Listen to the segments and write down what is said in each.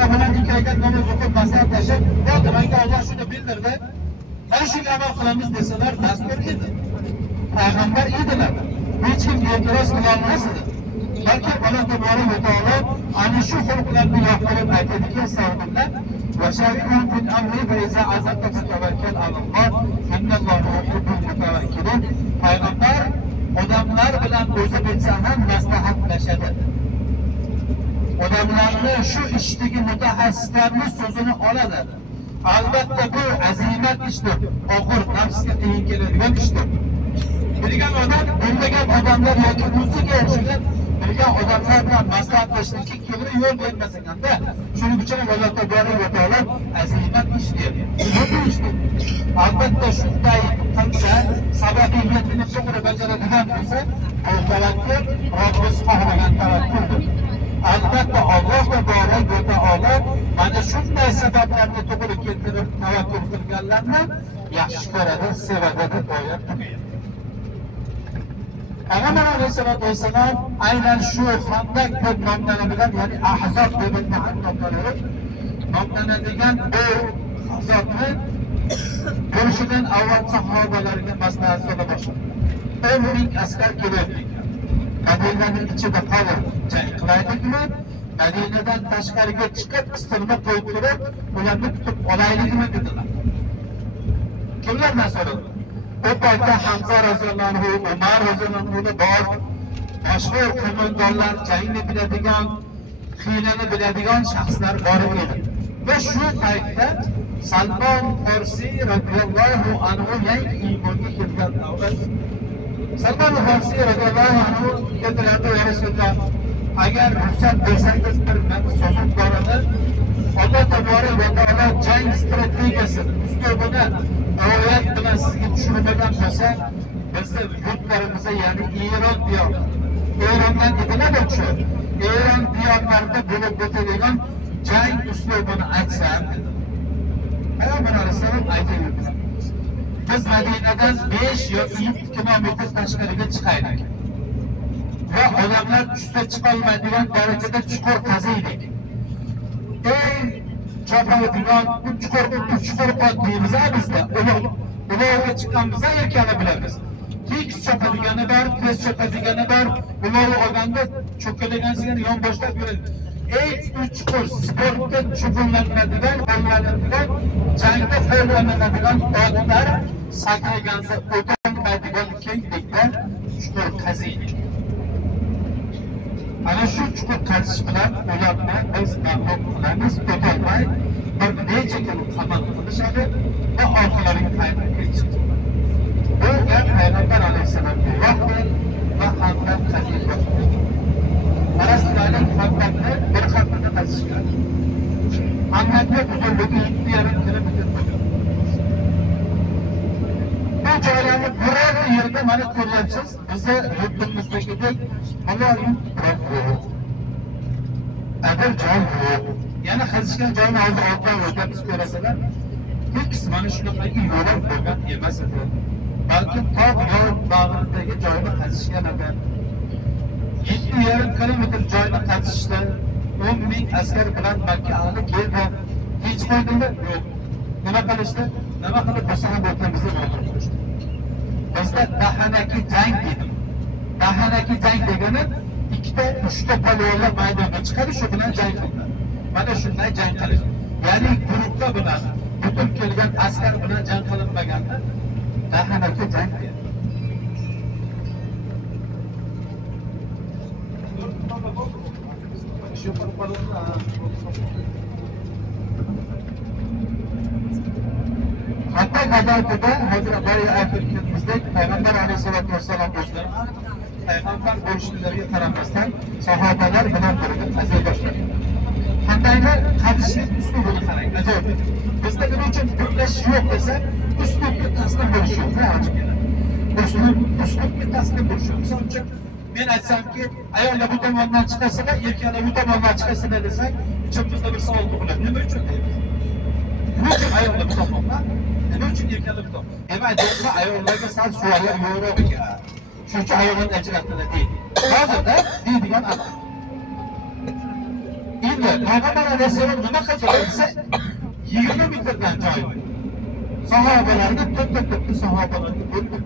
ular bilan ikki rakat namoz o'qib maslahatlashib, "Bo'ldi, menga Alloh shuni bildirdi. Mana shunga amal qilamiz" desalar, dastur edi. Payg'ambar edilar. Hech kim e'tiroz qila olmas edi. Balki Alloh tabolak va taolo ana shu xulqlarni yoqtirib aytadiki, savollar va shari'un fil amri va iza azabta fatawakkal alalloh innalloha yuhibbul mutawakkilin. Payg'ambar odamlar bilan o'zi bilsa ham maslahatlashadi. Odamlarni shu ishdagi mutaxassislarni so'zini oladi. Albatta bu azimat ishdir, og'ir, nafsga qiyin keladigan ishdir. Bilgan odam, bilmagan odamlar yoki o'ziga o'xshagan bilgan odamlar bilan maslahatlashishga to'g'ri yo'l bermas ekanda, shuning uchun Alloh tabolak va taolo azimat ish deydi. Bu ishdir. Albatta shunday qilsa, sababiyatini to'g'ri bajaradigan bo'lsa, bu tavakkul Robbimiz xohlagan tavakkuldir. Albatta Alloh tabolak va taolo mana shunday sabablarni to'g'ri keltirib tavakkul qilganlarni yaxshi ko'radi, sevadi deb oyat tugaydi. Payg'ambar alayhisolatu vassalom aynan shu Xandaq deb nomlanadigan, ya'ni Ahzob deb nomlanadigan bu ahzobni bo'lishidan avval sahobalarga maslahat so'ra boshladi. 10 ming askar kelayotgan. Madinaning ichida qolib jang qilaylikmi? Madinadan tashqariga chiqib istirma qo'yib turib, ularni kutib olaylikmi dedilar. Kimlardan so'radi? O paytda Hamza roziyallohu anhu, Umar roziyallohu anhu bor mashhur qo'mondonlar, jangni biladigan, hiylani biladigan shaxslar bor edi. Va shu paytda Salmon Farsi roziyallohu anhu yangi iymonga kelgan davlat. Salmon Farsi roziyallohu anhu dedilar-ki, "Ya Rasululloh, agar ruxsat bersangiz bir so'zim bor edi. Alloh tabolak va taolo jang strategiyasini, uslubini oyat bilan sizga tushunmagan bo'lsa, bizni yurtlarimizda, ya'ni Eron diyori, Erondan edilar shu. Eron diyorlarida bo'lib o'tadigan jang uslubini aytsam dedi. Payg'ambar alayhisalom aytdilar: "Biz Madinadan 5 yoki 7 kilometr tashqariga chiqaylik va odamlar tushsa chiqolmaydigan darajada chuqur qaziydik. Eng chopadigan chuqur qot deymiz bizda. Ularga chiqqanimizda erkana bilamiz. Tekis chopadigani bor, tez chopadigani bor. Ularni olganda cho'kadigan yon boshlab yuradi. Eng chuqur sportda shug'ullanadigan, qo'llanadigan, jangda qo'llanadigan odamlar sakraganda o'tolmaydigan kenglikda chuqur qaziydik. Ana shu chuqur qazish bilan ularni biz mag'lub qilamiz, o'tolmay bir necha kun qamal qilishadi va oxirlariga qaytib kelishadi." Bu gap Payg'ambar alayhisalomga yoqdi va Xandaq qazish boshladi. Araslarning Xandaqni bir qatida qazishgan. Xandaqning uzunligi 7,5 kilometr bo'lgan. Bu joylarni biror yerda mana ko'ryapsiz, bizni yurtimizdagidek halol yo'q. Agar joy yo'q. Yana qazishgan joyni hozir ortdan o'tamiz ko'rasalar, hech mana shunaqangi yo'llar bo'lgan emas edi. Balki tog' yo'l bag'ridagi joyni qazishgan edi. 7,5 kilometr joyni qazishdi. 10 ming askar bilan Makka ahli keldi. Hech qo'ydimi? Yo'q. Nima qilishdi? Nima qilib bo'lsa ham o'rtamizda bo'ldi. Bizda dahanaki jang dedi. Dahanaki jang degani ikkita, uchta polvonlar maydonga chiqadi, shu bilan jang qiladi. Mana shunday jang qilish. Ya'ni guruhda bilan butun kelgan askar bilan jang qilinmaganda dahanaki jang dedi. Hatta g'azotida hozir bari aytganimizdek Payg'ambar alayhisolatu vassalom o'zlari payg'ambar bo'lishlariga qaramasdan sahobalar bilan birga qaziy boshladi. Qandaymi qazishning uslubini qarang, ajoyib. Bizda nima uchun birlashish yo'q desa, uslubga taslim bo'lish yo'q, uslubga taslim bo'lish yo'q. Misol uchun men aytsamki, ayollar bu tomondan chiqasalar, erkaklar bu tomondan chiqasalar desak, ichimizda bir savol tug'iladi. Nima uchun deymiz? Nima uchun ayollar bu tomondan? Nima uchun erkaklar bu tomondan? Demak, ayollar ayollarga sal suollar yo'q ekan. Shuncha ayollarni ajratdilar deydi. Hozirda deydigan adam. Endi Payg'ambar alayhissalom nima qilgan desa, 20 metrdan joy. Sahobalarni to'ppa-to'ppa sahobalarga bo'ldi.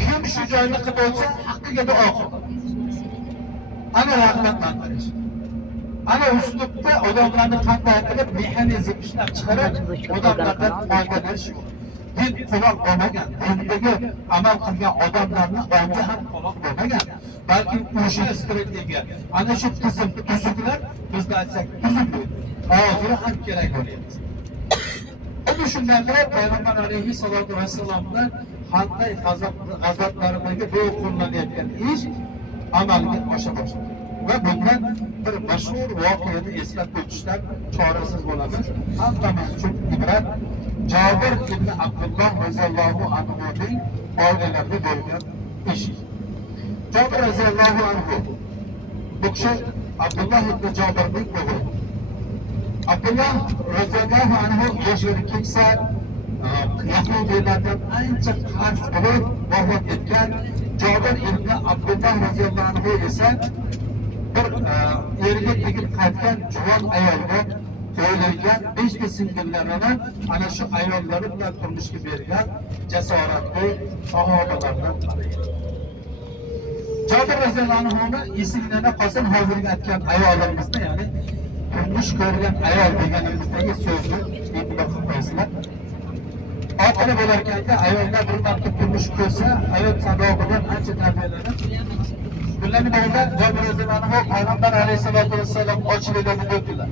Kim shu joyni qilib olsa, haqqiga duo qildi. Ana rag'batlantirish. Ana uslubda odamlarni qanday qilib mexanizm ishlab chiqarib, odamlardan foydalanish yo'q. Din quloq bo'lmagan, dindagi amal qilgan odamlarni ongi ham quloq bo'lmagan. Balki o'sha strategiya, ana shu tizim tuzuklar bizda aytsak tuzuk hozir ham kerak bo'lyapti. Xuddi shunday qilib Payg'ambar alayhissalatu vassalomdan qanday g'azablaridagi bu qo'llanayotgan ish amalga osha boshladi. Va bundan bir mashhur voqeani eslab o'tishdan chorasiz bo'lamiz. Hammamiz uchun ibrat. Jabir ibn Abdullah roziyallohu anhuning oilalarida bo'lgan ish. Jabir roziyallohu anhu bu kishi Abdullah ibn Jabirning o'g'li. Abdullah roziyallohu anhu yoshli keksa Yahudiylardan ancha qarz bo'lib vafot etgan. Jabir ibn Abdullah roziyallohu anhu esa bir eriga tegib qaytgan juvon ayolga qo'yilgan 5 ta singillarini ana shu ayollari bilan turmushga bergan jasoratli sahobalardan biri. Jabir roziyallohu anhuni esingizda qolsin, hozirgi aytgan ayolimizni, ya'ni turmush ko'rgan ayol deganimizdagi so'zni e'tibor qilmaysizlar. Oxiri bo'larkanda ayollar bir marta turmush ko'rsa, hayot sadoqidan ancha tarbiyalanib, bunlarning birida Jabir roziyallohu anhu Payg'ambar alayhisolatu vassalom ochligini ko'rdilar.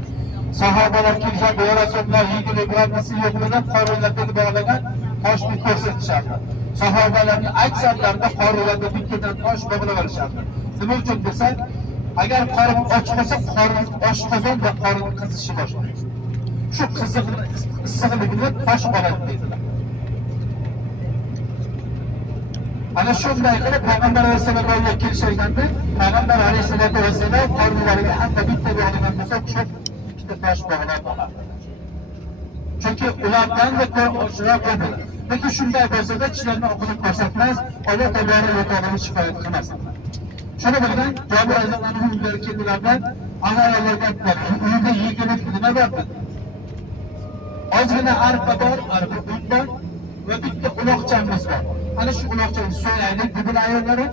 Sahobalar kelishadi, ya Rasululloh, yigit birortasi yo'qligida qorilarga bog'lagan toshni ko'rsatishardi. Sahobalarning aksarlarida qorilarda bittadan tosh bog'lab olishardi. Nima uchun desak, agar qorin och bo'lsa, qorin oshqozon va qorin qizishi boshlaydi. Shu qiziqni issiqligini tosh oladi deydilar. Ana shunday qilib Payg'ambar alayhisolomga kelishganda, Payg'ambar alayhisolatu vassalom qorinlariga hamma bitta bog'lagan bo'lsa, shu ikkita tosh bog'lab oladi. Chunki ulardan da ko'ra ochroq edilar. Lekin shunday bo'lsa-da, kishilarni o'qilib ko'rsatmas, Alloh taoloning yo'qligini shifoyat qilmas. Shuni bilgan Jabir roziyallohu anhu uylariga keldilarda, ayollarga aytdilar, uyda yegulik nima bor? Ozgina arpa bor, arpa un bor va bitta uloqchamiz bor. Ana shu uloqchani so'yaylik dedilar ayollari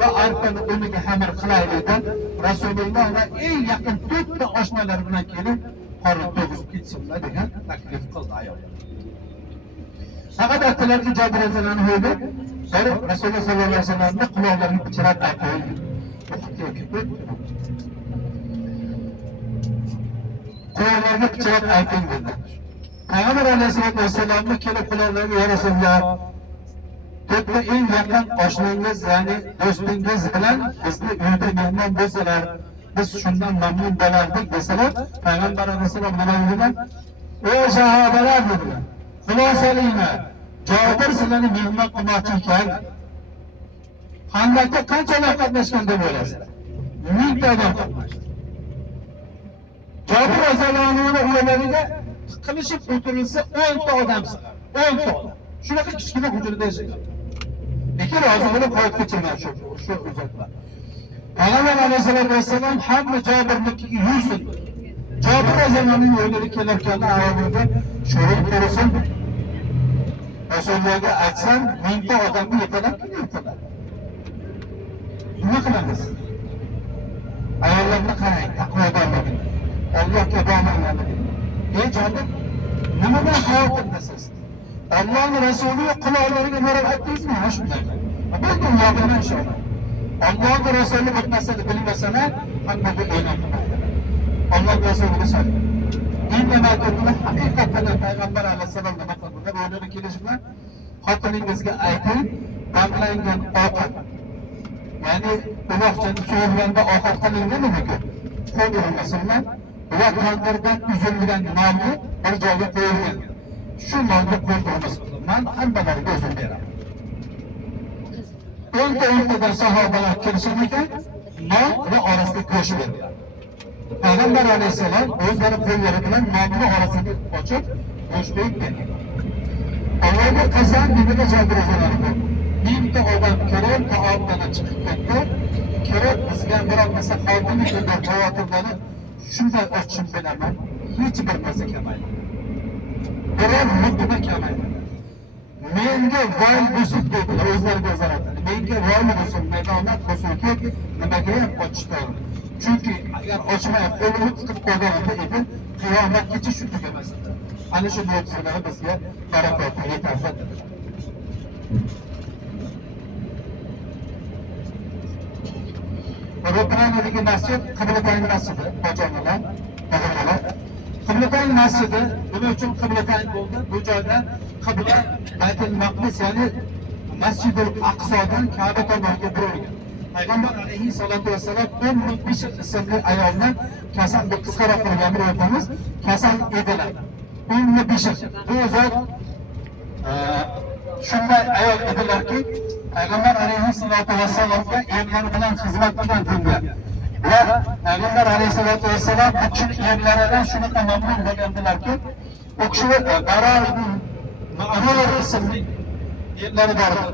va arpani uniga xamir qilaylik deb Rasululloh va eng yaqin 4 ta oshnalari bilan kelib qorin to'g'izib ketsinlar degan taklif qildi ayollar. Faqat aytdilarki, Jabir roziyallohu anhuga Rasululloh sollallohu alayhi vasallamning quloqlarini pichirab aytdi. Quloqlarga pichirab ayting dedi. Payg'ambar alayhisolatu vasallamning kelib quloqlariga, ya Rasululloh, to'rtta eng yaqin oshnangiz, ya'ni do'stingiz bilan bizni uyda mehmon bo'lsalar, biz shundan mamnun bo'lardik desalar, Payg'ambar alayhisolam nima dedilar? Ey sahobalar dedilar, xulosalinglar, Jabir sizlarni mehmon qilmoqchi ekan. Handakda qanchalar qatnashgan deb o'ylaysizlar? 1000 ta odam qatnashdi. Jabir roziyallohu anhuning uylariga qilishib o'tirilsa 10 ta odam sig'adi. 10 ta odam. Shunaqa kichkina hujrada yashagan. Lekin rozi bo'lib hayot kechirgan shu uzatlar. Payg'ambar alayhisolatu vassalom hamma Jabirnikiga yursin. Jabir roziyallohu yo'liga kelayotganda avvalda sho'rib ko'rsin. Rasulullohga aytsam, 1000 ta odamni yetalab kelyaptilar. Nima qilamiz? Ayollarni qarang, taqvodorligini, Allohga bog'langanligini. Ey Jabir, nimadan xavotirdasiz? Allohning Rasuli quloqlariga borib aytdingizmi? Ha shunday. Bu dunyoda inshaalloh. Allohning Rasuli o'tmasini bilmasalar, hammaga o'ynab qo'yadi. Alloh Rasuliga so'raydi. Endi nima qildilar? Haqiqatan Payg'ambar alayhisalom nima qildilar? O'ylari kelish bilan xotiningizga ayting, damlangan ovqat. Ya'ni uloqchani so'rganda ovqat qilingan nima-ku? Qo'yilmasinlar va tandirdan uzilgan nonni bir joyga qo'yilgan. Shu nonni qo'ydirmas. Men hammalariga o'zim beraman. O'nta sahobalar kelishgan ekan, non va orasida go'sht berdilar. Payg'ambar alayhisalom o'zlari qo'llari bilan nonni orasida ochib, go'sht bergan. Allohga qasam dedi Jabir roziyallohu anhu. 1000 ta odam kelib taomdan chiqib ketdi. kirib bizga biror narsa qoldimi deb xavotirlanib shunday ochib bilaman, hech bir narsa kelmaydi. Biror nuqta kelmaydi. Menga voy bo'lsin dedilar, o'zlariga o'zlari aytadi. Menga voy bo'lsin, maydonat bo'lsinki, nimaga ham ochishdi? Chunki agar ochmay qo'lini tiqib qolganida edi, qiyomatgacha shu tugamas edi. Ana shu mo'jizalar bizga barakot yetarli. Ro'parasidagi masjid Qiblatayn masjidi, hojonalar, bog'chalar. Qiblatayn masjidi nima uchun Qiblatayn bo'ldi? Bu joyda qibla Baytul Maqdis, ya'ni Masjidul Aqsodan Ka'ba tomonga burilgan. Payg'ambar alayhissalatu vassalam Ummu Bishr ismli ayolni kasal deb qisqaroq qilgan o'rtamiz, kasal edilar. Ummu Bishr bu zot shunday ayol edilarki, Payg'ambar alayhissalatu vassalamga erlar bilan xizmat qilgan dinga. Va Payg'ambar alayhissalatu vassalam bu kishi erlaridan shunaqa mamnun bo'lgandilarki, u kishi Bara ibn Ma'rur ismli erlari bor edi.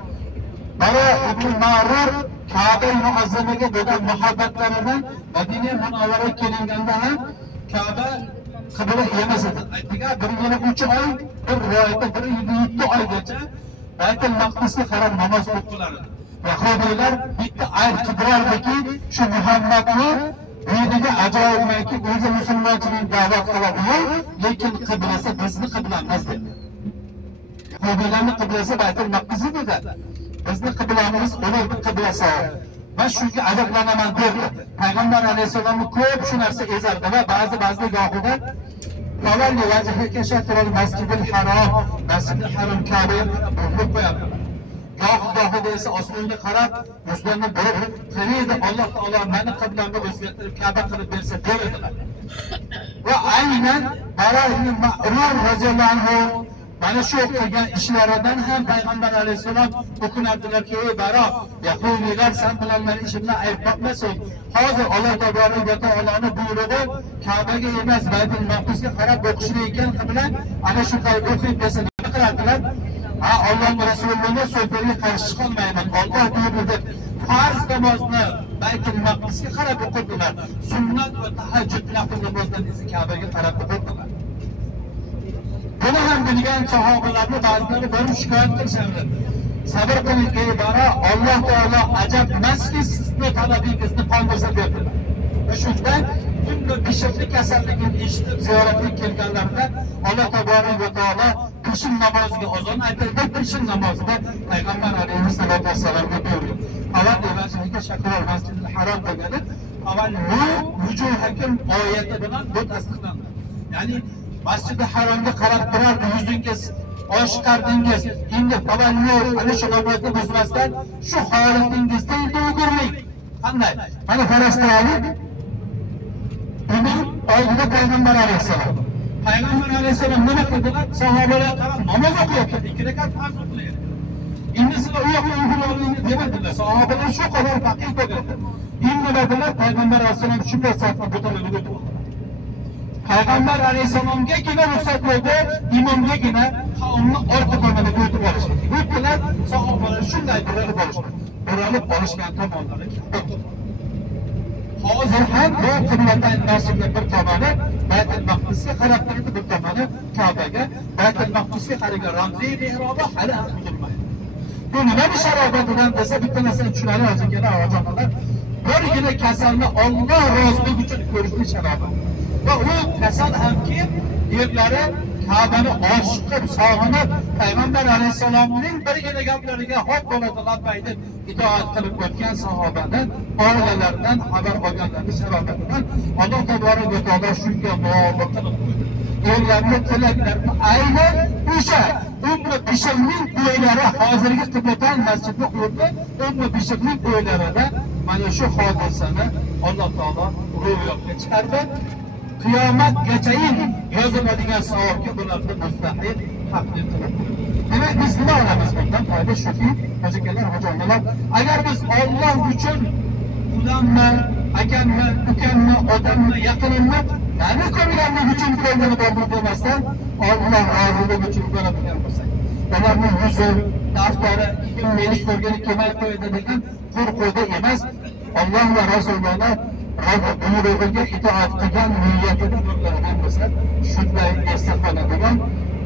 Bara ibn Ma'rur Ka'ba muazzamaga bo'lgan muhabbatlaridan Madina Munawvaraga kelganda ham Ka'ba qibla emas edi. Aytdiga 1 yil 3 oy, bir rivoyatda 1 yil 7 oygacha Baytul Maqdisga qarab namoz o'qilar edi. Yahudiylar bitta ayt qidirardiki, shu Muhammadni diniga ajoyibmanki, o'zi musulmonchilik da'vat qiladi, lekin qiblasi bizni qiblamiz dedi. Yahudiylarning qiblasi Baytul Maqdis edi. Bizni qiblamiz ularning qiblasi. Va shunga ajablanaman dedi. Payg'ambar alayhisolamni ko'p shu narsa ezardi va ba'zi gohida Favalli vajhiga shatrul masjidil harom, masjidil harom Ka'baga qarab qo'yadi. Gohida esa osmonga qarab, yuzlarini burib, "Qaniydi Alloh taolo meni qiblamni o'zgartirib Ka'ba qilib bersa" dedilar. Va aynan Bara ibn Ma'rur roziyallohu anhu mana shu qilgan ishlaridan ham Payg'ambar alayhisalom o'kinardilarki, "Ey Bara, Yahudiylar sen bilan meni ishimni aytmoqmasin. Hozir Alloh tabaraka va taoloning buyrug'i Ka'baga emas, Baytul Maqdisga qarab o'qishni ekan qibla, ana shunday o'qib bersa nima qilardilar? Ha, Allohning Rasulining so'zlariga qarshi chiqolmayman. Alloh buyurdi. Farz namozni Baytul Maqdisga qarab o'qidilar. Sunnat va tahajjud nafl namozlarini esa Ka'baga qarab o'qidilar. Buni ham bilgan sahobalarni ba'zilari borib shikoyat qilishadi. Sabr qiling ey Bara, Alloh taolo ajab emaski sizni talabingizni qondirsa dedilar. Va shundan Ummu Bishrning kasalligini eshitib ziyoratga kelganlarida Alloh tabaraka va taolo peshin namoziga azon aytildi. Peshin namozida Payg'ambar alayhissalatu vassalamga buyurdi. Avval evasiga shakrol masjidil harom degani, avval vujuhakim oyati bilan bu tasdiqlandi. Ya'ni Masjid-i Haromga qarab turardi, yuzingiz oshqardingiz. Endi tavallur ana shu namozni buzmasdan shu holatingizda endi o'g'irlik. Qanday? Mana Falastinlik buni oldida Payg'ambar alayhisalom. Payg'ambar alayhisalom nima qildilar? Sahobalar qarab namoz o'qiyapti, 2 rakat farz o'qiyapti. Endi sizlar u yoqqa o'g'irlikni demadilar. Sahobalar shu qadar faqih bo'ldi. Endi dedilar Payg'ambar alayhisalom shunday safni butalaga o'tdi. Payg'ambar alayhisalomgagina ruxsat bo'ldi, imomgagina qavmni orqa tomoniga o'tib olishdi. O'tdilar, sahobalar shunday buralib olishdi. Buralib olishgan tomonlari katta. Hozir ham bu Qiblatayn masjidining bir tomoni Baytul Maqdisga qarab turibdi, bir tomoni Ka'baga. Baytul Maqdisga qaragan ramziy mehrobi hali ham buzilmaydi. Bu nima bisharobatidan desa, bitta narsani tushunadi hozirgilar ojonalar. Birgina kasalni Alloh roziligi uchun ko'rishni sharobat. Va u kasal hamki yerlari Ka'bani oshiqib, sog'inib, Payg'ambar alayhisalomning birgina gaplariga haq bo'ladi labbaydi itoat qilib o'tgan sahobadan, oilalaridan xabar olganlarning sababından Alloh tabaraka va taolo shunga muvofiq qilib qo'ydi. Ularning tilaklarini aynan o'sha Ummu Bishrning bo'ylari hozirgi Qiblatayn masjidida o'rdi, Ummu Bishrning bo'ylarida mana shu hodisani Alloh taolo ro'yobga chiqardi. Qiyomatgachayin yoziladigan savobga bularni mustahil haqli qilib. Demak, biz nima olamiz bundan? Foyda shuki, hojilar, hojonalar, agar biz Alloh uchun qudammi, akammi, ukammi, otammi, yaqinimmi, nima ko'rganlik uchun qo'lini borib demasdan, Alloh roziligi uchun bo'ladigan bo'lsak, ularning yuzi, daftari, kim meni ko'rgani kelmay qo'yadi degan qo'rquvda emas, Alloh va Rasululloh buyrug'iga itoat qilgan niyatida bo'lgan bo'lsa, shunday esda qoladigan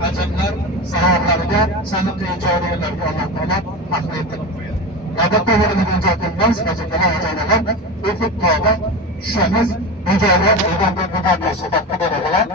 ajrlar, savoblarga, sadaqa joriyalarga Alloh taolo tahlil qilib qo'yadi. Albatta o'rnidan joyimiz, vazifalar ajrlar, o'qib tavba tushamiz, mujohid bo'lgan musulmon bo'ladilar.